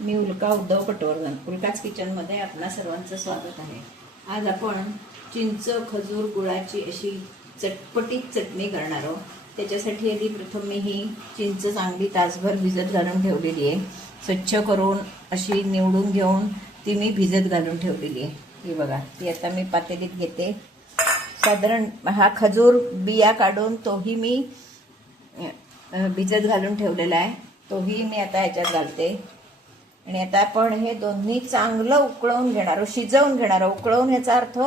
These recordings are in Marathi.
मी उल्का उद्धव पटवर्धन, उल्काच किचनमध्ये आपणा सर्वांचं स्वागत आहे. आज आपण चिंच खजूर गुळाची अशी चटपटीत चटणी करणार आहोत. त्याच्यासाठी आधी प्रथम मी ही चिंच चांगली तासभर भिजत घालून ठेवलेली आहे. स्वच्छ करून अशी निवडून घेऊन ती मी भिजत घालून ठेवलेली आहे. ही बघा, ती आता मी पातेलीत घेते. साधारण हा खजूर बिया काढून तोही मी भिजत घालून ठेवलेला आहे. तोही मी आता ह्याच्यात घालते. आणि आता आपण हे दोन्ही चांगलं उकळवून घेणार आहोत, शिजवून घेणार आहोत. उकळवून याचा अर्थ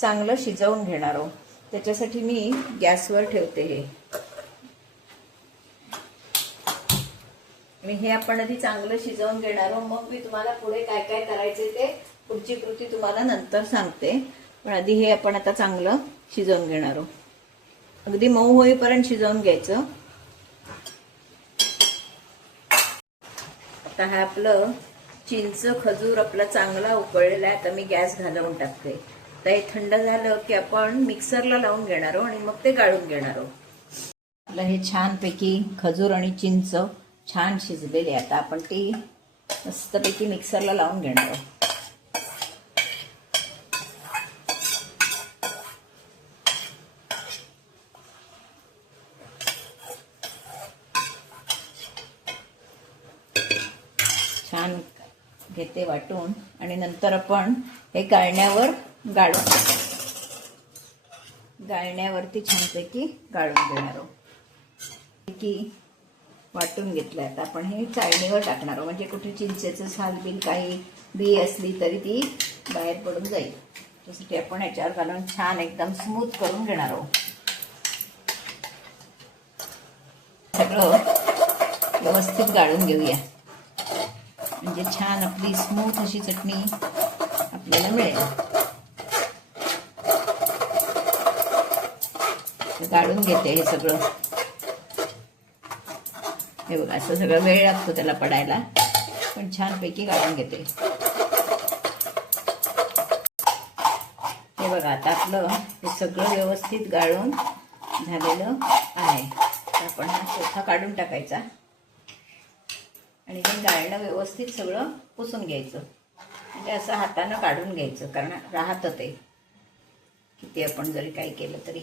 चांगलं शिजवून घेणार आहोत. त्याच्यासाठी मी गॅसवर ठेवते हे. आणि हे आपण आधी चांगलं शिजवून घेणार आहोत. मग मी तुम्हाला पुढे काय काय करायचे ते पुढची कृती तुम्हाला नंतर सांगते. पण आधी हे आपण आता चांगलं शिजवून घेणार आहोत. अगदी मऊ होईपर्यंत शिजवून घ्यायचं. आता हा आपलं चिंच खजूर आपला चांगला उकळलेला आहे. आता मी गॅस घालवून टाकते. आता हे थंड झालं की आपण मिक्सरला लावून घेणार आहोत आणि मग ते गाळून घेणार आहोत. आपलं हे छानपैकी खजूर आणि चिंच छान शिजलेली आहे. आता आपण ती मस्तपैकी मिक्सरला लावून घेणार आहोत. छान घेते वाटून आणि नंतर आपण हे गाळण्यावरती छानपैकी गाळून घेणार आहोत. की वाटून घेतलं. आता आपण हे चाळणीवर टाकणार आहोत. म्हणजे कुठे चिंचेचं साल बिल काही बी असली तरी ती बाहेर पडून जाईल. त्यासाठी आपण ह्याच्यावर घालून छान एकदम स्मूथ करून घेणार आहोत. सगळं व्यवस्थित गाळून घेऊया. म्हणजे छान आपली स्मूथ अशी चटणी आपल्याला मिळेल. गाळून घेते हे सगळं. हे बघा, असं सगळं वेळ लागतो त्याला पडायला, पण छानपैकी गाळून घेते. हे बघा, आता आपलं हे सगळं व्यवस्थित गाळून झालेलं आहे. आपण हा चोथा काढून टाकायचा आणि हे गाळणं व्यवस्थित सगळं पुसून घ्यायचं. म्हणजे असं हातानं काढून घ्यायचं, कारण राहतं ते किती आपण जरी काही केलं तरी.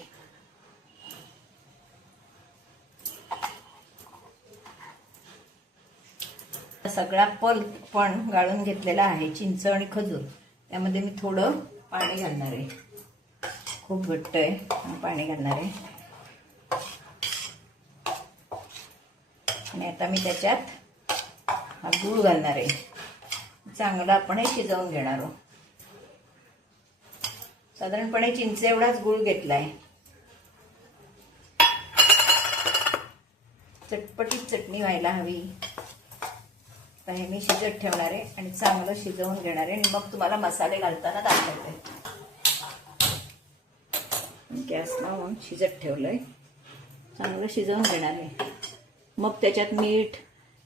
सगळा पल्प पण गाळून घेतलेला आहे चिंच आणि खजूर. त्यामध्ये मी थोडं पाणी घालणार आहे. खूप घट्ट आहे, पाणी घालणार आहे. आणि आता मी त्याच्यात हा गूळ घालणार आहे. चांगलं आपण हे शिजवून घेणार आहोत. साधारणपणे चिंच एवढाच गूळ घेतलाय. चटपटीत चटणी व्हायला हवी. आता हे मी शिजत ठेवणार आहे आणि चांगलं शिजवून घेणार आहे. आणि मग तुम्हाला मसाले घालताना दाखवते. गॅस लावून शिजत ठेवलंय. चांगलं शिजवून घेणार आहे. मग त्याच्यात मीठ,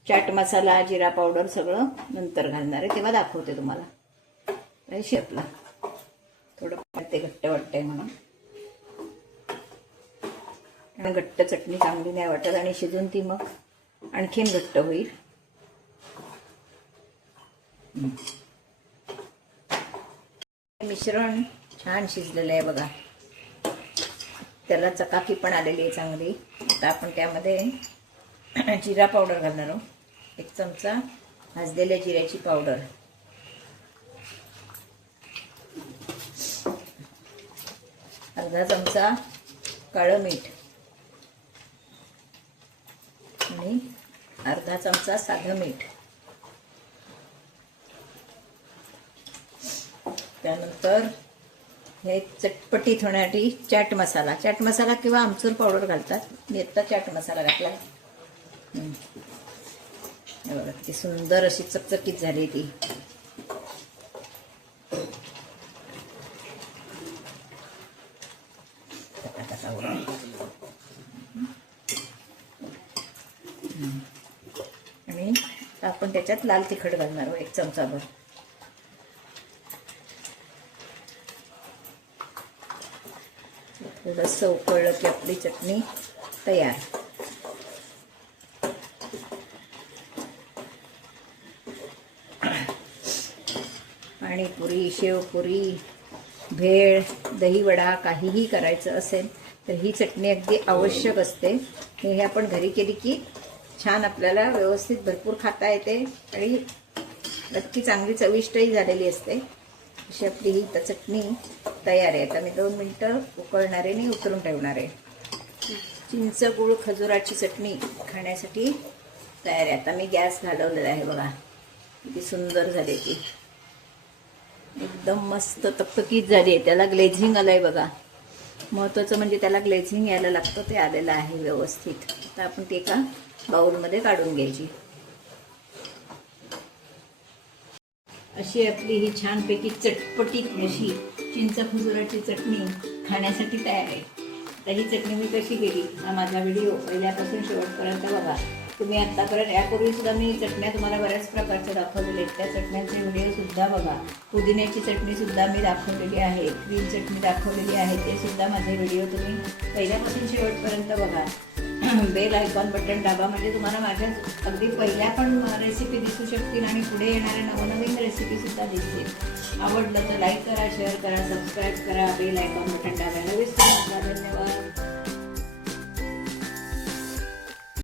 चाट मसाला, जिरा पावडर सगळं नंतर घालणार आहे. तेव्हा दाखवते तुम्हाला. शेपला थोडं ते घट्ट वाटतंय म्हणून. आणि घट्ट चटणी चांगली नाही वाटत आणि शिजून ती मग आणखीन घट्ट होईल. मिश्रण छान शिजलेलं आहे बघा. त्याला चकाकी पण आलेली आहे चांगली. आता आपण त्यामध्ये जिरा पावडर घालणार आहोत. 1 चमचा भाजलेल्या जिऱ्याची पावडर, अर्धा चमचा काळं मीठ आणि अर्धा चमचा साधं मीठ. त्यानंतर हे चटपटीत होण्यासाठी चाट मसाला किंवा आमचूर पावडर घालतात. मी आता चाट मसाला घातला. बघा किती सुंदर अशी चकचकीत झाली ती. आणि आपण त्याच्यात लाल तिखट घालणार आहोत 1 चमचाभर. थोडंसं उकळलं की आपली चटणी तयार. पाणीपुरी, शेवपुरी, भेळ, दहीवडा काहीही करायचं असेल तर ही चटणी अगदी आवश्यक असते. हे आपण घरी केली की छान आपल्याला व्यवस्थित भरपूर खाता येते आणि नक्की चांगली चविष्टही झालेली असते. अशी आपली ही चटणी तयार आहे. आता मी 2 मिनटं उकळणार आहे आणि उतरून ठेवणार आहे. चिंच गुळ खजुराची चटणी खाण्यासाठी तयार आहे. आता मी गॅस घालवलेला आहे बघा, किती सुंदर झाली ती, एकदम मस्त तकतकीत झाली आहे. त्याला ग्लेझिंग आलं आहे बघा. महत्त्वाचं म्हणजे त्याला ग्लेझिंग यायला लागतं, ते आलेलं आहे व्यवस्थित. आता आपण ते एका बाउलमध्ये काढून घ्यायची. अशी आपली ही छानपैकी चटपटीत अशी चिंच खजुराची चटणी खाण्यासाठी तयार आहे. तर ही चटणी मी कशी केली हा माझा व्हिडिओ पहिल्यापासून शेवटपर्यंत बघा. तुम्ही आत्तापर्यंत यापूर्वीसुद्धा मी चटण्या तुम्हाला बऱ्याच प्रकारच्या दाखवलेल्या आहेत, त्या चटण्यांचे व्हिडिओसुद्धा बघा. पुदिन्याची चटणीसुद्धा मी दाखवलेली आहे, ग्रीन चटणी दाखवलेली आहे, ते सुद्धा माझे व्हिडिओ तुम्ही पहिल्यापासून शेवटपर्यंत बघा. बेल आयकॉन बटन दाबा म्हणजे तुम्हाला माझ्या अगदी पहिल्या पण रेसिपी दिसू शकतील आणि पुढे येणाऱ्या नवनवीन रेसिपीसुद्धा दिसतील. आवडलं तर लाईक करा, शेअर करा, सबस्क्राईब करा, बेल आयकॉन बटन दाबायला विसरू नका. धन्यवाद.